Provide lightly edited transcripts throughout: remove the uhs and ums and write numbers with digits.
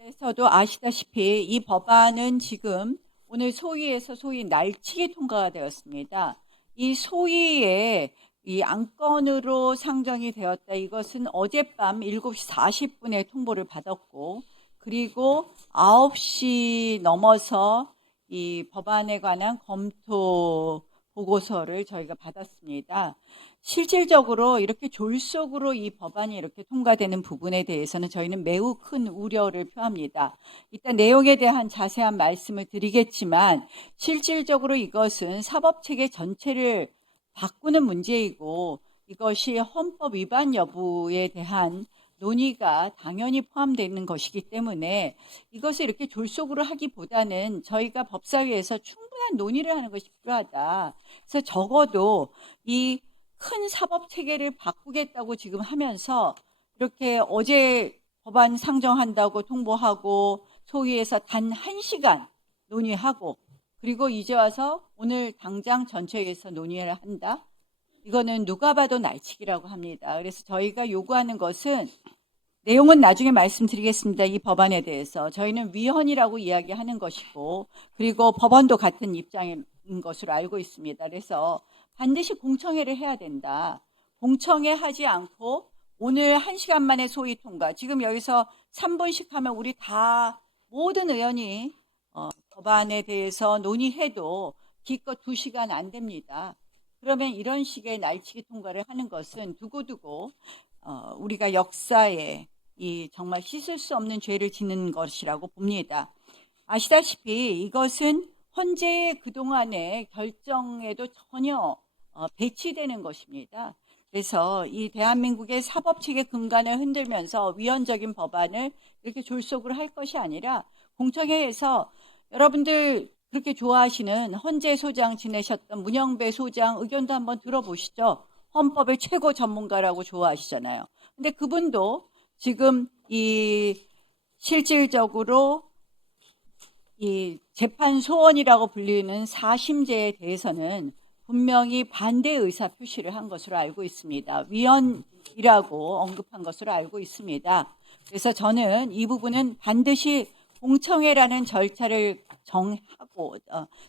에서도 아시다시피 이 법안은 지금 오늘 소위에서 소위 날치기 통과가 되었습니다. 이 소위에 이 안건으로 상정이 되었다. 이것은 어젯밤 7시 40분에 통보를 받았고, 그리고 9시 넘어서 이 법안에 관한 검토 보고서를 저희가 받았습니다. 실질적으로 이렇게 졸속으로 이 법안이 이렇게 통과되는 부분에 대해서는 저희는 매우 큰 우려를 표합니다. 일단 내용에 대한 자세한 말씀을 드리겠지만 실질적으로 이것은 사법체계 전체를 바꾸는 문제이고 이것이 헌법 위반 여부에 대한 논의가 당연히 포함되는 것이기 때문에 이것을 이렇게 졸속으로 하기보다는 저희가 법사위에서 충분한 논의를 하는 것이 필요하다. 그래서 적어도 이 큰 사법 체계를 바꾸겠다고 지금 하면서 이렇게 어제 법안 상정한다고 통보하고 소위에서 단 1시간 논의하고 그리고 이제 와서 오늘 당장 전체에서 논의를 한다. 이거는 누가 봐도 날치기라고 합니다. 그래서 저희가 요구하는 것은 내용은 나중에 말씀드리겠습니다. 이 법안에 대해서 저희는 위헌이라고 이야기하는 것이고 그리고 법원도 같은 입장인 것으로 알고 있습니다. 그래서 반드시 공청회를 해야 된다. 공청회 하지 않고 오늘 1시간 만에 소위 통과. 지금 여기서 3분씩 하면 우리 다 모든 의원이 법안에 대해서 논의해도 기껏 2시간 안 됩니다. 그러면 이런 식의 날치기 통과를 하는 것은 두고두고 우리가 역사에 이 정말 씻을 수 없는 죄를 짓는 것이라고 봅니다. 아시다시피 이것은 헌재의 그동안의 결정에도 전혀 배치되는 것입니다. 그래서 이 대한민국의 사법체계 근간을 흔들면서 위헌적인 법안을 이렇게 졸속으로 할 것이 아니라 공청회에서 여러분들 그렇게 좋아하시는 헌재 소장 지내셨던 문영배 소장 의견도 한번 들어보시죠. 헌법의 최고 전문가라고 좋아하시잖아요. 근데 그분도 지금 이 실질적으로 이 재판 소원이라고 불리는 사심제에 대해서는 분명히 반대 의사 표시를 한 것으로 알고 있습니다. 위헌이라고 언급한 것으로 알고 있습니다. 그래서 저는 이 부분은 반드시 공청회라는 절차를 정하고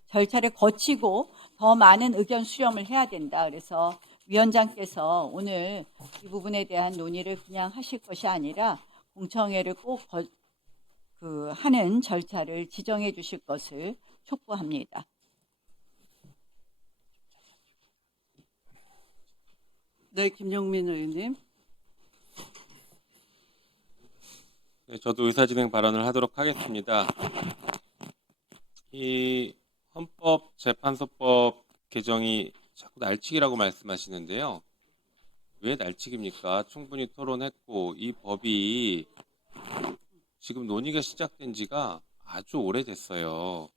절차를 거치고 더 많은 의견 수렴을 해야 된다. 그래서 위원장께서 오늘 이 부분에 대한 논의를 그냥 하실 것이 아니라 공청회를 꼭 하는 절차를 지정해 주실 것을 촉구합니다. 네, 김영민 의원님. 네, 저도 의사진행 발언을 하도록 하겠습니다. 이 헌법재판소법 개정이 자꾸 날치기라고 말씀하시는데요. 왜 날치기입니까? 충분히 토론했고 이 법이 지금 논의가 시작된 지가 아주 오래됐어요.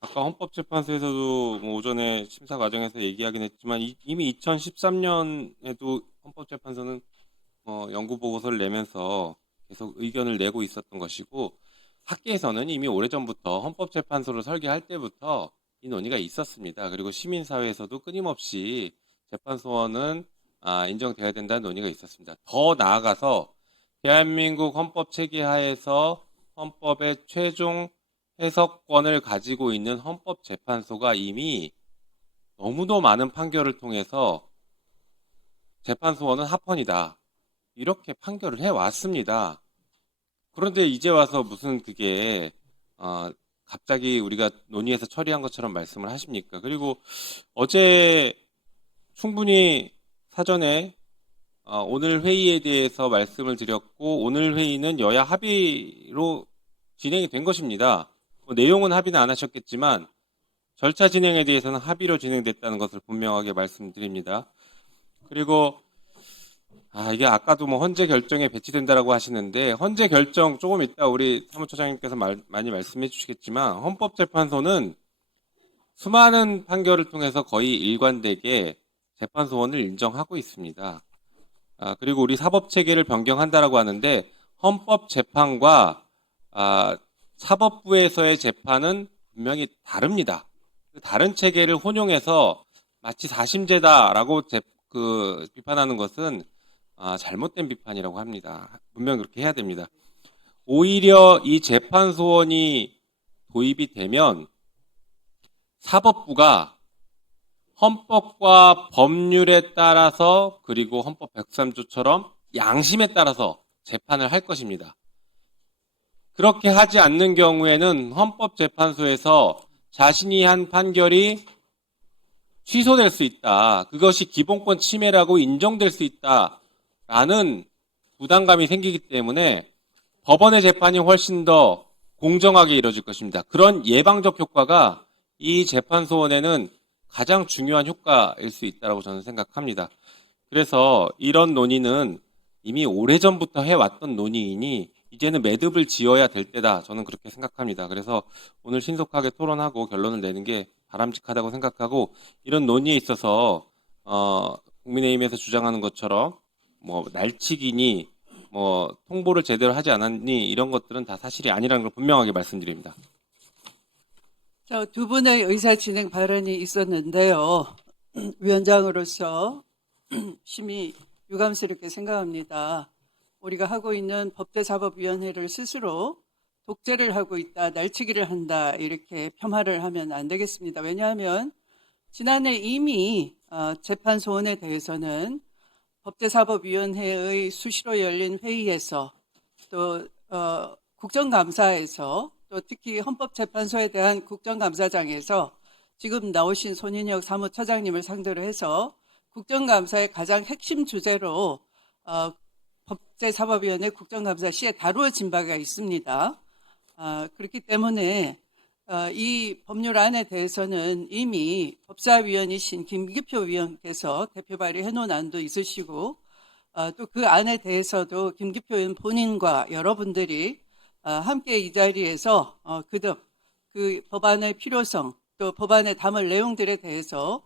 아까 헌법재판소에서도 오전에 심사 과정에서 얘기하긴 했지만 이미 2013년에도 헌법재판소는 연구 보고서를 내면서 계속 의견을 내고 있었던 것이고 학계에서는 이미 오래전부터 헌법재판소를 설계할 때부터 이 논의가 있었습니다. 그리고 시민사회에서도 끊임없이 재판소원은 인정돼야 된다는 논의가 있었습니다. 더 나아가서 대한민국 헌법 체계 하에서 헌법의 최종 해석권을 가지고 있는 헌법재판소가 이미 너무도 많은 판결을 통해서 재판소원은 합헌이다. 이렇게 판결을 해왔습니다. 그런데 이제 와서 무슨 그게 갑자기 우리가 논의해서 처리한 것처럼 말씀을 하십니까? 그리고 어제 충분히 사전에 오늘 회의에 대해서 말씀을 드렸고 오늘 회의는 여야 합의로 진행이 된 것입니다. 내용은 합의는 안 하셨겠지만 절차 진행에 대해서는 합의로 진행됐다는 것을 분명하게 말씀드립니다. 그리고 이게 아까도 헌재 결정에 배치된다라고 하시는데 헌재 결정 조금 이따 우리 사무처장님께서 많이 말씀해 주시겠지만 헌법재판소는 수많은 판결을 통해서 거의 일관되게 재판소원을 인정하고 있습니다. 그리고 우리 사법체계를 변경한다라고 하는데 헌법재판과 사법부에서의 재판은 분명히 다릅니다. 다른 체계를 혼용해서 마치 사심제다라고 비판하는 것은 잘못된 비판이라고 합니다. 분명 그렇게 해야 됩니다. 오히려 이 재판소원이 도입이 되면 사법부가 헌법과 법률에 따라서 그리고 헌법 103조처럼 양심에 따라서 재판을 할 것입니다. 그렇게 하지 않는 경우에는 헌법재판소에서 자신이 한 판결이 취소될 수 있다. 그것이 기본권 침해라고 인정될 수 있다라는 부담감이 생기기 때문에 법원의 재판이 훨씬 더 공정하게 이루어질 것입니다. 그런 예방적 효과가 이 재판소원에는 가장 중요한 효과일 수 있다고 저는 생각합니다. 그래서 이런 논의는 이미 오래전부터 해왔던 논의이니 이제는 매듭을 지어야 될 때다. 저는 그렇게 생각합니다. 그래서 오늘 신속하게 토론하고 결론을 내는 게 바람직하다고 생각하고 이런 논의에 있어서 국민의힘에서 주장하는 것처럼 뭐 날치기니 뭐 통보를 제대로 하지 않았니 이런 것들은 다 사실이 아니라는 걸 분명하게 말씀드립니다. 자, 두 분의 의사 진행 발언이 있었는데요. 위원장으로서 심히 유감스럽게 생각합니다. 우리가 하고 있는 법제사법위원회를 스스로 독재를 하고 있다, 날치기를 한다 이렇게 폄하를 하면 안 되겠습니다. 왜냐하면 지난해 이미 재판소원에 대해서는 법제사법위원회의 수시로 열린 회의에서 또 국정감사에서 또 특히 헌법재판소에 대한 국정감사장에서 지금 나오신 손인혁 사무처장님을 상대로 해서 국정감사의 가장 핵심 주제로 법제사법위원회 국정감사 시에 다루어진 바가 있습니다. 그렇기 때문에 이 법률안에 대해서는 이미 법사위원이신 김기표 위원께서 대표 발의해 놓은 안도 있으시고 또 그 안에 대해서도 김기표 의원 본인과 여러분들이 함께 이 자리에서 그득 그 법안의 필요성 또 법안에 담을 내용들에 대해서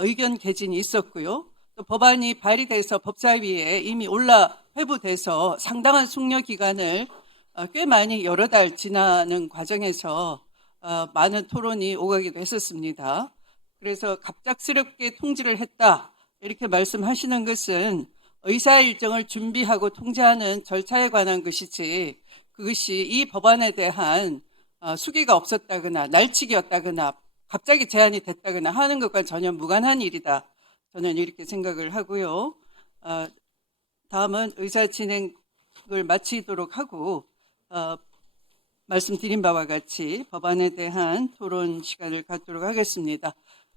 의견 개진이 있었고요. 또 법안이 발의돼서 법사위에 이미 회부돼서 상당한 숙려 기간을 꽤 많이 여러 달 지나는 과정에서 많은 토론이 오가기도 했었습니다. 그래서 갑작스럽게 통지를 했다 이렇게 말씀하시는 것은 의사일정을 준비하고 통지하는 절차에 관한 것이지 그것이 이 법안에 대한 수기가 없었다거나 날치기였다거나 갑자기 제안이 됐다거나 하는 것과 전혀 무관한 일이다. 저는 이렇게 생각을 하고요. 다음은 의사 진행을 마치도록 하고 말씀드린 바와 같이 법안에 대한 토론 시간을 갖도록 하겠습니다.